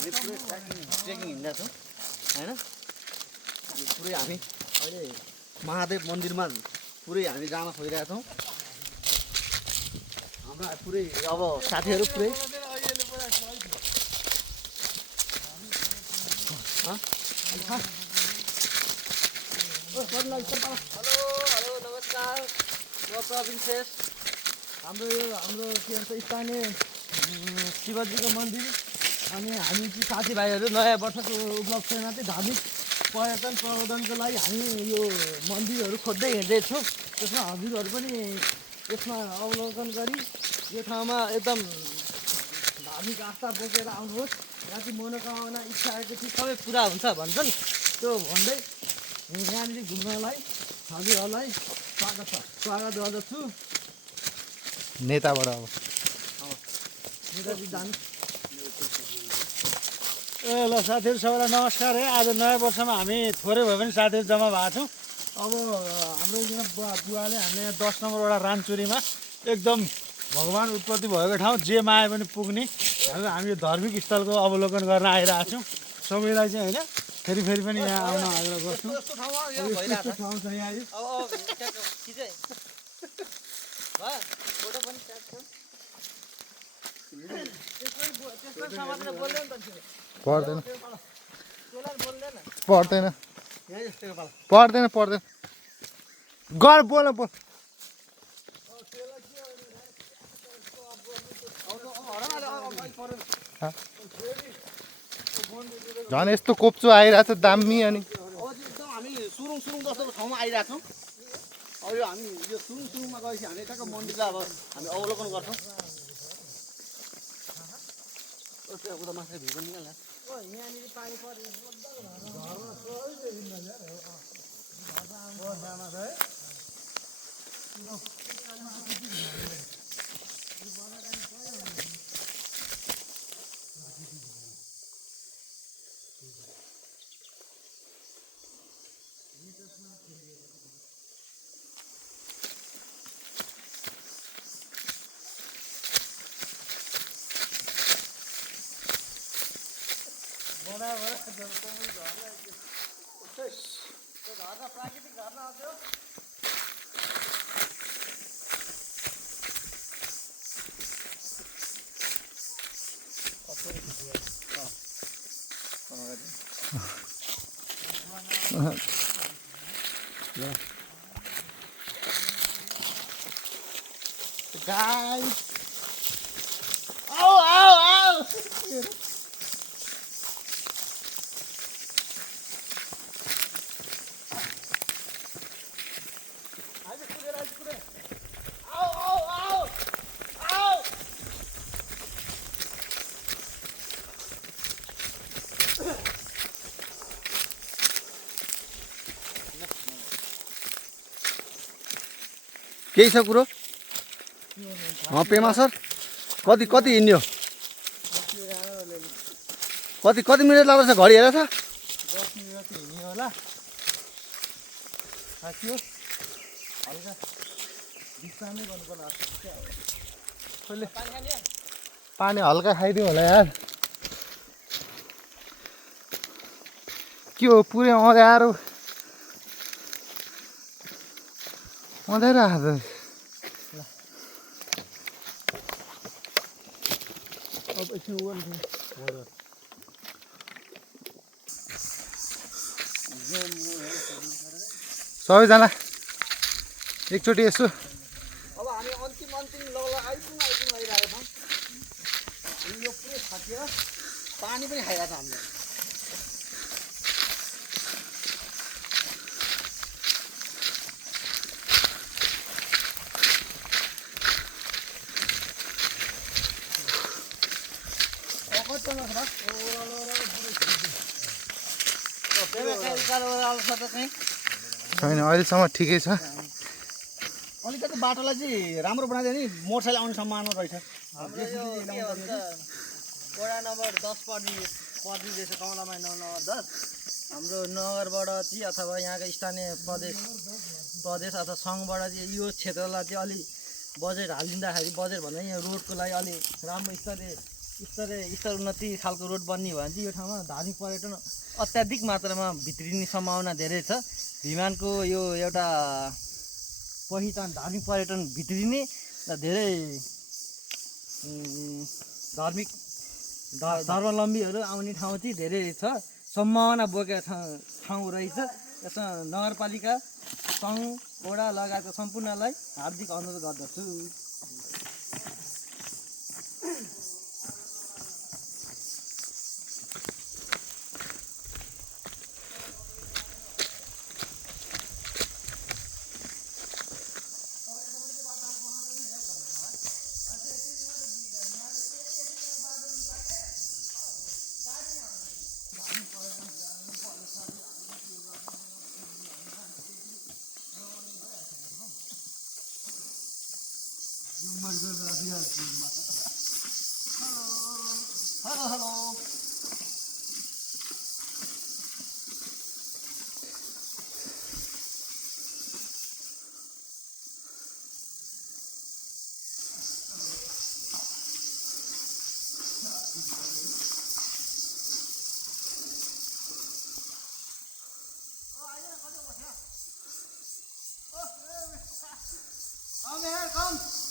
हामी पुरै ट्रेकिङ हिँड्दा छौँ होइन पुरै हामी अहिले महादेव मन्दिरमा पुरै हामी जान खोजिरहेका छौँ हाम्रा पुरै अब साथीहरू पुरै हेलो हेलो नमस्कार म प्रवीण श्रेष्ठ हाम्रो के भन्छ स्थानीय शिवजीको मन्दिर अनि हामी चाहिँ साथीभाइहरू नयाँ वर्षको उपलक्ष्यमा चाहिँ धार्मिक पर्यटन प्रवर्धनको लागि हामी यो मन्दिरहरू खोज्दै हिँड्दैछौँ त्यसमा हजुरहरू पनि यसमा अवलोकन गरी यो ठाउँमा एकदम धार्मिक आस्था बोकेर आउनुहोस् यहाँ चाहिँ मनोकामना इच्छाहरू चाहिँ सबै पुरा हुन्छ भन्छन् त्यो भन्दै यहाँनिर घुम्नलाई हजुरहरूलाई स्वागत गर्दछु नेताबाट अब नेताजी जानु ए ल साथीहरू सबैलाई नमस्कार है। आज नयाँ वर्षमा हामी थोरै भए पनि साथीहरू जम्मा भएको छौँ। अब हाम्रो यहाँ बुवाले हामीले यहाँ 10 नम्बरवटा रानचुरीमा एकदम भगवान् उत्पत्ति भएको ठाउँ जे माया पनि पुग्ने हामी यो धार्मिक स्थलको अवलोकन गर्न आइरहेको छौँ। सबैलाई चाहिँ होइन फेरि पनि यहाँ आउन आग्रह गर्छौँ। यस्तो ठाउँ छ यहाँ पर्दैन पर्दैन पर्दैन पर्दैन गर बोल बोल झन् यस्तो कोप्चो आइरहेको छ दामी अनि एकदम हामी सुरुङ जस्तो ठाउँमा आइरहेको छौँ अब यो हामी यो सुरुङमा गएपछि हामी कहाँको मन्दिरलाई अब हामी अवलोकन गर्छौँ उता माथि भिउ पनि निकाल्ला यहाँनिर पानी प्राकृतिक झर्ना आउँथ्यो guys केही छ कुरो पेमा सर कति हिँड्यो कति मिनट लाग्दैछ घडी हेरेर 10 मिनट हिँड्यो होला। थाकियो हल्का विश्रामै गर्नुपर्ला। पानी हल्का खाइदिउँ होला यार के हो पुरै अँध्यारो आएको अब एकछिन सबैजना एकचोटि यसो अब हामी अन्तिम आइपुग्न आइरहेको छौँ यो पुरै थाकेर पानी पनि खाइरहेको छ हामीले छैन अहिलेसम्म ठिकै छ अलिकति बाटोलाई चाहिँ राम्रो बनाइदियो नि मोटरसाइकल आउने सम्भावना रहेछ वडा नम्बर 10 पर्ने रहेछ कमलामाई नम्बर 10 हाम्रो नगरबाट चाहिँ अथवा यहाँको स्थानीय प्रदेश अथवा सङ्घबाट चाहिँ यो क्षेत्रलाई चाहिँ अलि बजेट हालिदिँदाखेरि बजेट भन्दा यहाँ रोडको लागि अलि राम्रो स्तरीय स्तर उन्नति खालको रोड बन्ने भयो भने चाहिँ यो ठाउँमा धार्मिक पर्यटन अत्याधिक मात्रामा भित्रिने सम्भावना धेरै छ। भिमानको यो एउटा पहिचान धार्मिक पर्यटन भित्रिने र धेरै धर्मावलम्बीहरू आउने ठाउँ चाहिँ धेरै छ, सम्भावना बोकेको ठाउँ रहेछ। यसमा नगरपालिका सङ्घ वडा लगायतका सम्पूर्णलाई हार्दिक अनुरोध गर्दछु। Hello Come here, come.